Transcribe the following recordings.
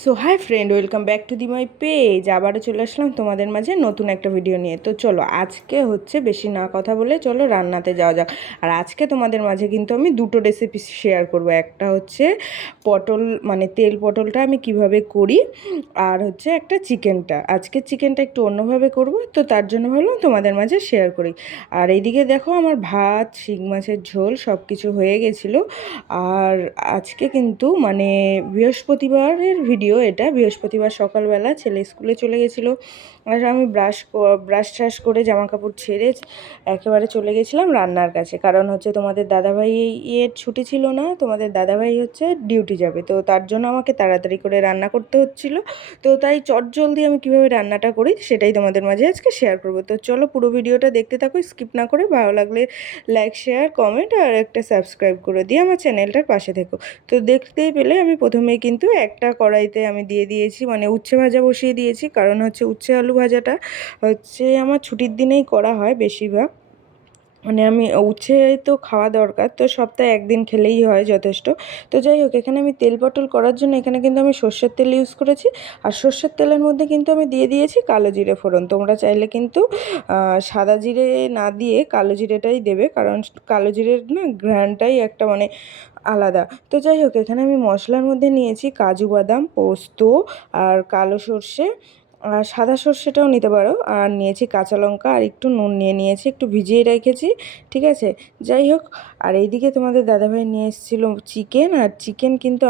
So hi friend, welcome back to the my page. আবারও চলে আসলাম তোমাদের মাঝে নতুন একটা ভিডিও নিয়ে। তো চলো আজকে হচ্ছে বেশি না কথা বলে চলো রান্নাতে যাওয়া যাক। আর আজকে তোমাদের মাঝে কিন্তু আমি দুটো রেসিপি শেয়ার করব। একটা হচ্ছে পটল, মানে তেল পটলটা আমি কিভাবে করি, আর হচ্ছে একটা চিকেনটা। আজকে চিকেনটা একটু অন্যভাবে করব, তো তার জন্য ভাবলাম তোমাদের মাঝে শেয়ার করি। আর এইদিকে দেখো আমার ভাত, শিং মাছের ঝোল সব কিছু হয়ে গেছিলো। আর আজকে কিন্তু মানে বৃহস্পতিবারের ভিডিও এটা। বৃহস্পতিবার সকালবেলা ছেলে স্কুলে চলে গেছিলো, আর আমি ব্রাশ ট্রাশ করে জামা কাপড় ছেড়ে একেবারে চলে গেছিলাম রান্নার কাছে। কারণ হচ্ছে তোমাদের দাদাভাই এর ছুটি ছিল না, তোমাদের দাদাভাই হচ্ছে ডিউটি যাবে, তো তার জন্য আমাকে তাড়াতাড়ি করে রান্না করতে হচ্ছিল। তো তাই চটজলদি আমি কিভাবে রান্নাটা করি সেটাই তোমাদের মাঝে আজকে শেয়ার করবো। তো চলো পুরো ভিডিওটা দেখতে থাকো, স্কিপ না করে। ভালো লাগলে লাইক, শেয়ার, কমেন্ট আর একটা সাবস্ক্রাইব করে দিয়ে আমার চ্যানেলটার পাশে থেকো। তো দেখতেই পেলে আমি প্রথমেই কিন্তু একটা কড়াইতে আমি দিয়ে দিয়েছি, মানে উচ্ছে ভাজা বসিয়ে দিয়েছি। কারণ হচ্ছে উচ্ছে আলু ভাজাটা হচ্ছে আমার ছুটির দিনেই করা হয় বেশিরভাগ। মানে আমি উচ্ছে তো খাওয়া দরকার, তো সপ্তাহে একদিন খেলেই হয় যথেষ্ট। তো যাই হোক, এখানে আমি তেল পটল করার জন্য এখানে কিন্তু আমি সর্ষের তেল ইউজ করেছি। আর সর্ষের তেলের মধ্যে কিন্তু আমি দিয়ে দিয়েছি কালো জিরে ফোড়ন। তোমরা চাইলে কিন্তু সাদা জিরে না দিয়ে কালো জিরেটাই দেবে, কারণ কালো জিরের না ঘ্রাণটাই একটা মানে আলাদা। তো যাই হোক, এখানে আমি মশলার মধ্যে নিয়েছি কাজু বাদাম, পোস্ত আর কালো সর্ষে, আর সাদা সর্ষেটাও নিতে পারো। আর নিয়েছি কাঁচা লঙ্কা আর একটু নুন নিয়ে নিয়েছি, একটু ভিজিয়ে রেখেছি, ঠিক আছে। যাই হোক, আর এইদিকে তোমাদের দাদাভাই নিয়ে এসেছিলো চিকেন। আর চিকেন কিন্তু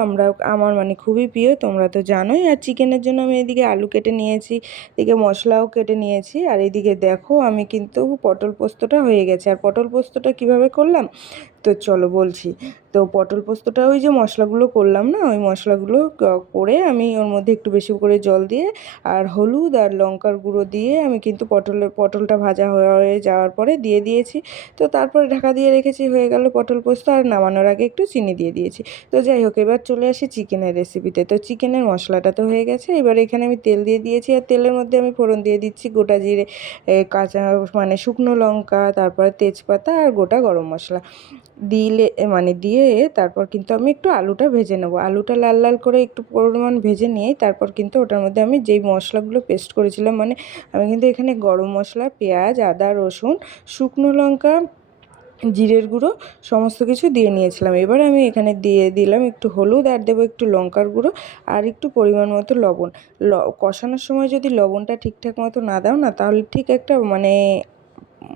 আমার মানে খুবই প্রিয়, তোমরা তো জানোই। আর চিকেনের জন্য আমি এদিকে আলু কেটে নিয়েছি, এদিকে মশলাও কেটে নিয়েছি। আর এইদিকে দেখো আমি কিন্তু পটল পোস্তটা হয়ে গেছে। আর পটল পোস্তটা কিভাবে করলাম তো চলো বলছি। তো পটল পোস্তটা ওই যে মশলাগুলো করলাম না, ওই মশলাগুলো করে আমি ওর মধ্যে একটু বেশি করে জল দিয়ে আর হলুদ আর লঙ্কার গুঁড়ো দিয়ে আমি কিন্তু পটলটা ভাজা হয়ে যাওয়ার পরে দিয়ে দিয়েছি। তো তারপরে ঢাকা দিয়ে রেখেছি, হয়ে গেল পটল পোস্ত। আর নামানোর আগে একটু চিনি দিয়ে দিয়েছি। তো যাই হোক, এবার চলে আসি চিকেনের রেসিপিতে। তো চিকেনের মশলাটা তো হয়ে গেছে, এবার এখানে আমি তেল দিয়ে দিয়েছি। আর তেলের মধ্যে আমি ফোড়ন দিয়ে দিচ্ছি গোটা জিরে, কাঁচা মানে শুকনো লঙ্কা, তারপরে তেজপাতা আর গোটা গরম মশলা দিলে মানে দিয়ে তারপর কিন্তু আমি একটু আলুটা ভেজে নেবো। আলুটা লাল লাল করে একটু পরিমাণ ভেজে নিয়ে তারপর কিন্তু ওটার মধ্যে আমি যেই মশলাগুলো পেস্ট করেছিলাম, মানে আমি কিন্তু এখানে গরম মশলা, পেঁয়াজ, আদা, রসুন, শুকনো লঙ্কা, জিরের গুঁড়ো সমস্ত কিছু দিয়ে নিয়েছিলাম। এবার আমি এখানে দিয়ে দিলাম একটু হলুদ, আর দেবো একটু লঙ্কার গুঁড়ো, আর একটু পরিমাণ মতো লবণ। কষানোর সময় যদি লবণটা ঠিকঠাক মতো না দাও না, তাহলে ঠিক একটা মানে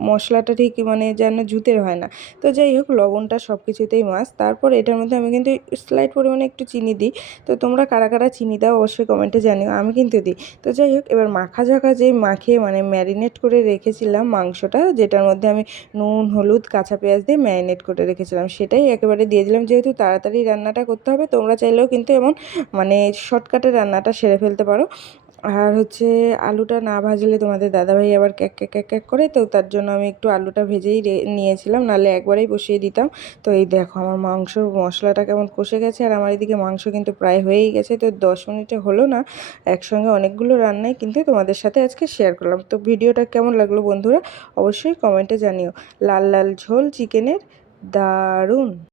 মশলাটা ঠিক মানে যেন জুতের হয় না। তো যাই হোক, লবণটা সব কিছুতেই মাস্ট। তারপর এটার মধ্যে আমি কিন্তু স্লাইট পরিমাণে একটু চিনি দিই। তো তোমরা কারা কারা চিনি দাও অবশ্যই কমেন্টে জানিও, আমি কিন্তু দিই। তো যাই হোক, এবার মাখা যেই মাখিয়ে মানে ম্যারিনেট করে রেখেছিলাম মাংসটা, যেটার মধ্যে আমি নুন, হলুদ, কাঁচা পেঁয়াজ দিয়ে ম্যারিনেট করে রেখেছিলাম, সেটাই একেবারে দিয়ে দিলাম। যেহেতু তাড়াতাড়ি রান্নাটা করতে হবে, তোমরা চাইলেও কিন্তু এমন মানে শর্টকাটে রান্নাটা সেরে ফেলতে পারো। আর হচ্ছে আলুটা না ভাজলে তোমাদের দাদাভাই আবার ক্যাক ক্যাক ক্যাক ক্যাক করে, তো তার জন্য আমি একটু আলুটা ভেজেই নিয়েছিলাম, নাহলে একবারেই বসিয়ে দিতাম। তো এই দেখো আমার মাংস মশলাটা কেমন কষে গেছে। আর আমার এদিকে মাংস কিন্তু প্রায় হয়েই গেছে। তো 10 মিনিটে হলো না, একসঙ্গে অনেকগুলো রান্নাই কিন্তু তোমাদের সাথে আজকে শেয়ার করলাম। তো ভিডিওটা কেমন লাগলো বন্ধুরা অবশ্যই কমেন্টে জানিও। লাল লাল ঝোল চিকেনের, দারুণ।